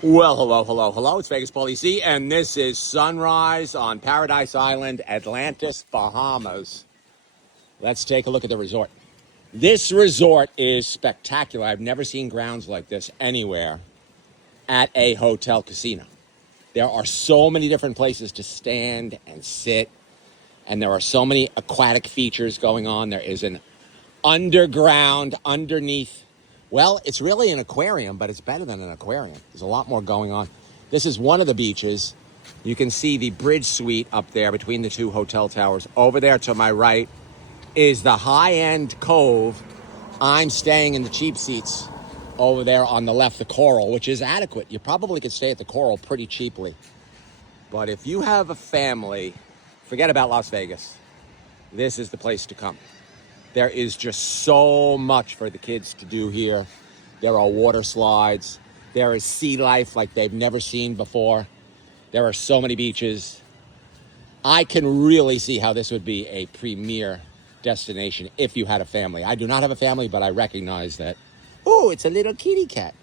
Well, hello, hello, hello. It's Vegas Paulie C, and this is sunrise on Paradise Island, Atlantis, Bahamas. Let's take a look at the resort. This resort is spectacular. I've never seen grounds like this anywhere at a hotel casino. There are so many different places to stand and sit, and there are so many aquatic features going on. There is an underneath. Well, it's really an aquarium, but it's better than an aquarium. There's a lot more going on. This is one of the beaches. You can see the bridge suite up there between the two hotel towers. Over there to my right is the high-end cove. I'm staying in the cheap seats over there on the left, the Coral, which is adequate. You probably could stay at the Coral pretty cheaply. But if you have a family, forget about Las Vegas. This is the place to come. There is just so much for the kids to do here. There are water slides. There is sea life like they've never seen before. There are so many beaches. I can really see how this would be a premier destination if you had a family. I do not have a family, but I recognize that, oh, it's a little kitty cat.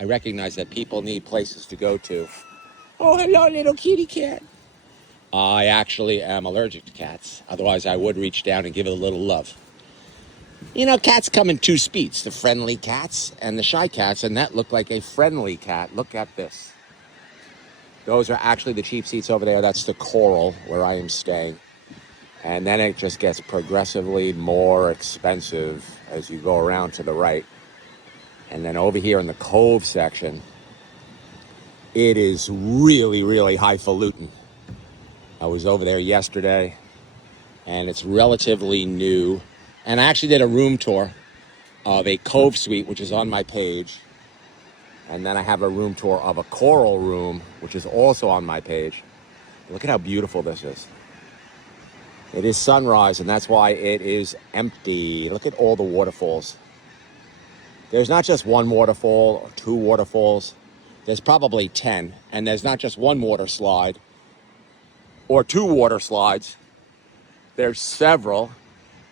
I recognize that people need places to go to. Oh, hello, little kitty cat. I actually am allergic to cats. Otherwise, I would reach down and give it a little love. You know, cats come in two speeds, the friendly cats and the shy cats, and that looked like a friendly cat. Look at this. Those are actually the cheap seats over there. That's the Coral where I am staying. And then it just gets progressively more expensive as you go around to the right. And then over here in the Cove section, it is really, really highfalutin. I was over there yesterday, and it's relatively new. And I actually did a room tour of a Cove suite, which is on my page. And then I have a room tour of a Coral room, which is also on my page. Look at how beautiful this is. It is sunrise, and that's why it is empty. Look at all the waterfalls. There's not just one waterfall or two waterfalls. There's probably 10. And there's not just one water slide or two water slides. There's several.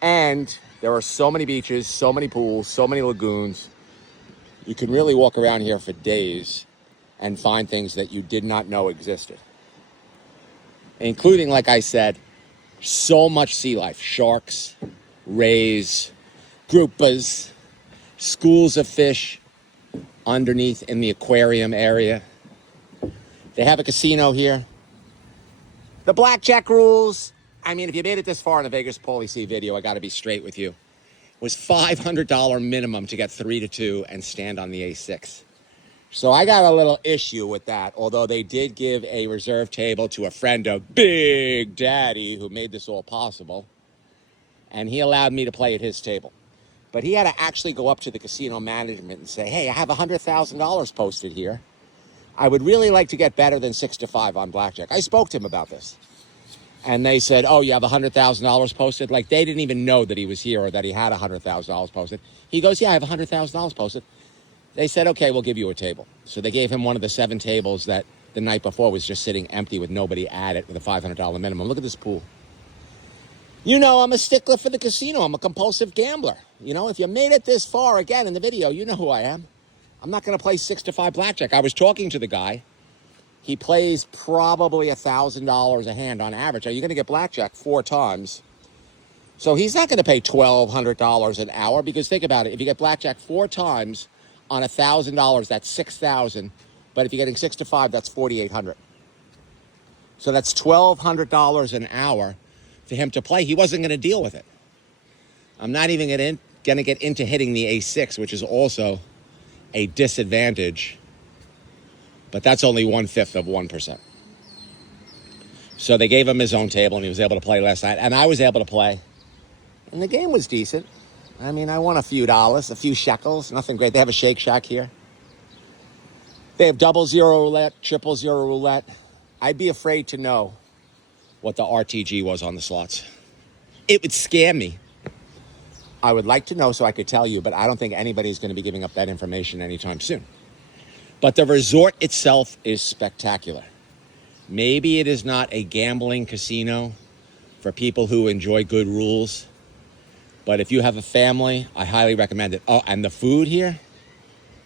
And there are so many beaches, so many pools, so many lagoons. You can really walk around here for days and find things that you did not know existed. Including, like I said, so much sea life. Sharks, rays, groupas, schools of fish underneath in the aquarium area. They have a casino here. The blackjack rules. I mean, if you made it this far in a Vegas Paulie C video, I got to be straight with you. It was $500 minimum to get 3-2 and stand on the A6. So I got a little issue with that, although they did give a reserve table to a friend of Big Daddy who made this all possible. And he allowed me to play at his table. But he had to actually go up to the casino management and say, hey, I have $100,000 posted here. I would really like to get better than 6-5 on blackjack. I spoke to him about this. And they said, oh, you have $100,000 posted? Like, they didn't even know that he was here or that he had $100,000 posted. He goes, yeah, I have $100,000 posted. They said, okay, we'll give you a table. So they gave him one of the 7 tables that the night before was just sitting empty with nobody at it with a $500 minimum. Look at this pool. You know, I'm a stickler for the casino. I'm a compulsive gambler. You know, if you made it this far, again, in the video, you know who I am. I'm not going to play 6-5 blackjack. I was talking to the guy. He plays probably $1,000 a hand on average. Are you going to get blackjack 4 times? So he's not going to pay $1,200 an hour because think about it. If you get blackjack 4 times on $1,000, that's $6,000. But if you're getting 6-5, that's $4,800. So that's $1,200 an hour for him to play. He wasn't going to deal with it. I'm not even going to get into hitting the A6, which is also a disadvantage. But that's only 1/5 of 1%. So they gave him his own table, and he was able to play last night. And I was able to play. And the game was decent. I mean, I won a few dollars, a few shekels. Nothing great. They have a Shake Shack here. They have 00 roulette, 000 roulette. I'd be afraid to know what the RTG was on the slots. It would scare me. I would like to know so I could tell you, but I don't think anybody's going to be giving up that information anytime soon. But the resort itself is spectacular. Maybe it is not a gambling casino for people who enjoy good rules. But if you have a family, I highly recommend it. Oh, and the food here?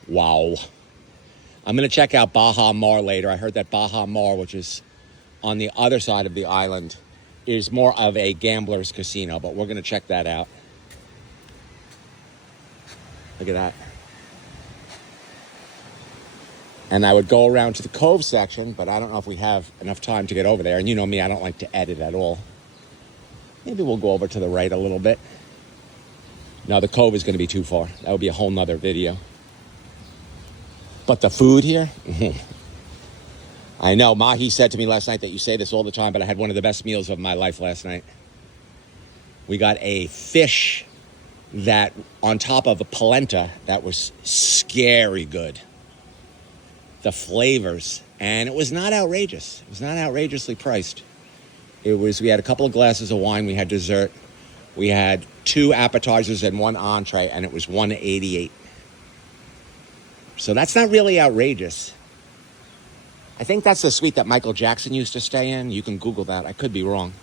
Wow. I'm going to check out Baha Mar later. I heard that Baha Mar, which is on the other side of the island, is more of a gambler's casino, but we're going to check that out. Look at that. And I would go around to the cove section, but I don't know if we have enough time to get over there. And you know me, I don't like to edit at all. Maybe we'll go over to the right a little bit. No, the cove is going to be too far. That would be a whole nother video. But the food here, I know, Mahi said to me last night that you say this all the time, but I had one of the best meals of my life last night. We got a fish that on top of a polenta that was scary good. The flavors, and it was not outrageous. It was not outrageously priced. We had a couple of glasses of wine, we had dessert, we had 2 appetizers and 1 entree, and it was $188. So that's not really outrageous. I think that's the suite that Michael Jackson used to stay in. You can Google that. I could be wrong.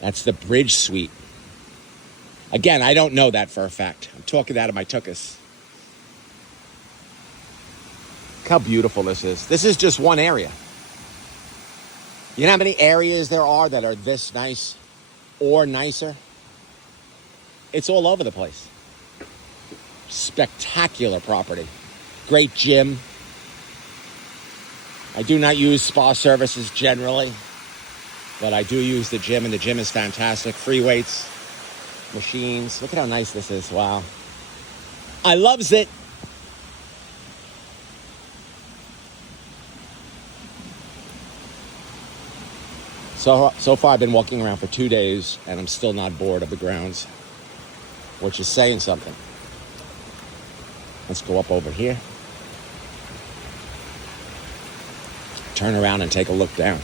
That's the Bridge Suite. Again, I don't know that for a fact. I'm talking out of my tuchus. Look how beautiful this is. This is just one area. You know how many areas there are that are this nice or nicer? It's all over the place. Spectacular property. Great gym. I do not use spa services generally, but I do use the gym, and the gym is fantastic. Free weights, machines. Look at how nice this is. Wow. I loves it. So far I've been walking around for 2 days, and I'm still not bored of the grounds, which is saying something. Let's go up over here. Turn around and take a look down.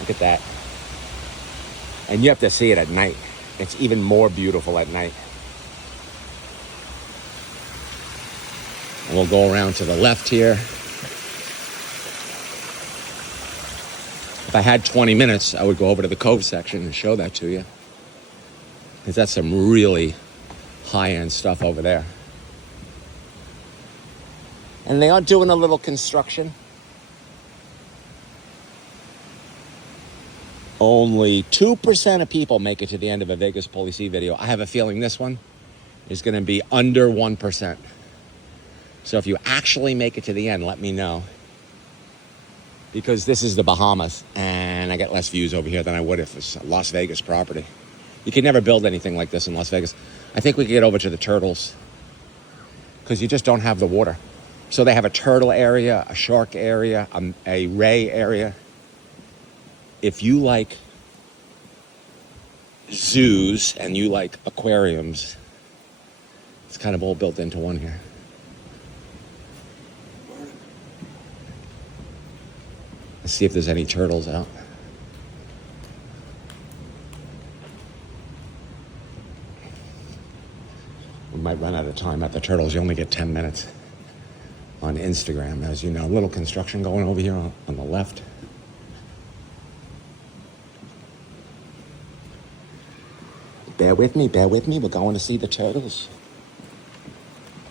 Look at that. And you have to see it at night. It's even more beautiful at night. And we'll go around to the left here. If I had 20 minutes, I would go over to the cove section and show that to you. Because that's some really high-end stuff over there. And they are doing a little construction. Only 2% of people make it to the end of a Vegas Police video. I have a feeling this one is going to be under 1%. So if you actually make it to the end, let me know. Because this is the Bahamas, and I get less views over here than I would if it's a Las Vegas property. You can never build anything like this in Las Vegas. I think we could get over to the turtles, because you just don't have the water. So they have a turtle area, a shark area, a ray area. If you like zoos and you like aquariums, it's kind of all built into one here. Let's see if there's any turtles out. We might run out of time at the turtles. You only get 10 minutes on Instagram, as you know. A little construction going over here on the left. Bear with me. We're going to see the turtles.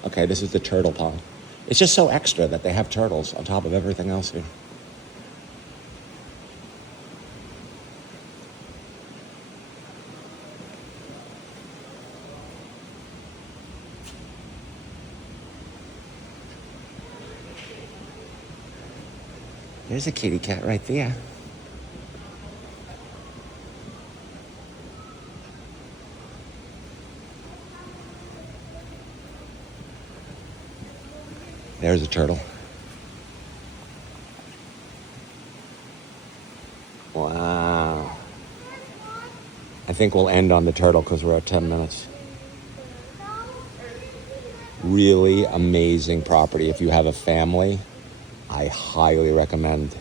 Okay, this is the turtle pond. It's just so extra that they have turtles on top of everything else here. There's a kitty cat right there. There's a turtle. Wow. I think we'll end on the turtle because we're at 10 minutes. Really amazing property. If you have a family, I highly recommend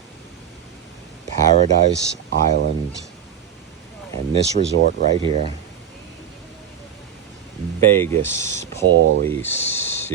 Paradise Island and this resort right here. Vegas Police.